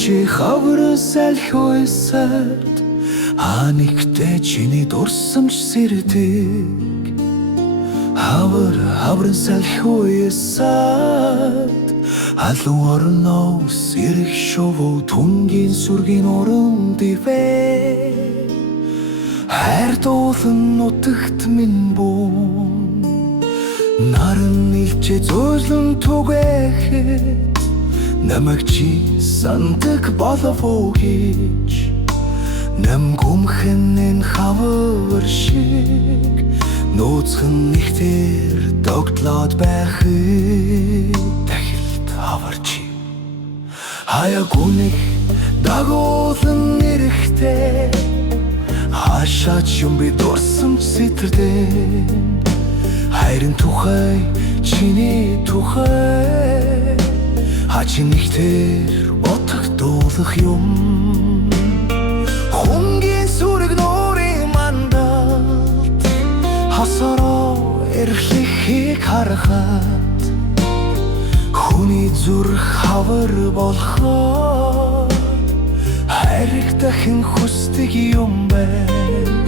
чи хавар салхиусад Аниктэй чиний дурсамж сэрдэг Хавар салхиусад Алуу орноос ирэх шувуу түнгийн сүргийн уран дивэ Хайр дуулан нутагт минь бүүн Наран илчээ зөөлөн түгээхэд Намайг чи сандаг болов уу гэж Нам гүмхэн энэ хавар шиг Нууцхан нэгтэр догтлоод байхыг Дахилт хавар чи Хаяагүй нэг дагуулан эрэхтэй Хашаач юм би дурсамж сэтэрдэн Хайрын тухай, чиний тухай Хачи нэгтэр бодогдуулах юм Хунгийн сүрэг нуурын мандалд Хасароо эрхлэхийг харахад Хүний зүрх хавар болоход Хайрыг дахин хүсдэг юм байна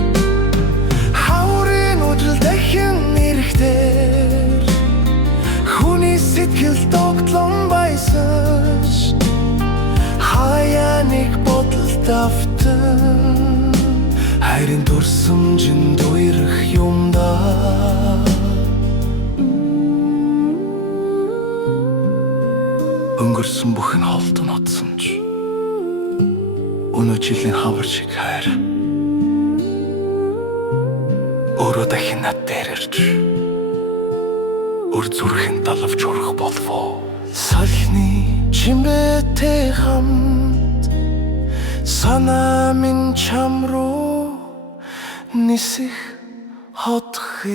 Хаврын үдрэл дахин эрэхтэр Хүний сэтгэл догтлон баясаж Хаяа нэг бодолд автан Хайрын дурсамжинд уйрах юм да Өнгөрсөн бүхэн холдон отсон ч Өнөө жилийн хавар шиг хайр Өөрөө дахин над дээр ирж Өр зүрхэн далавч урах болвоо Салхины чимээтэй хамт Санаа минь чам руу нисэх хотхыг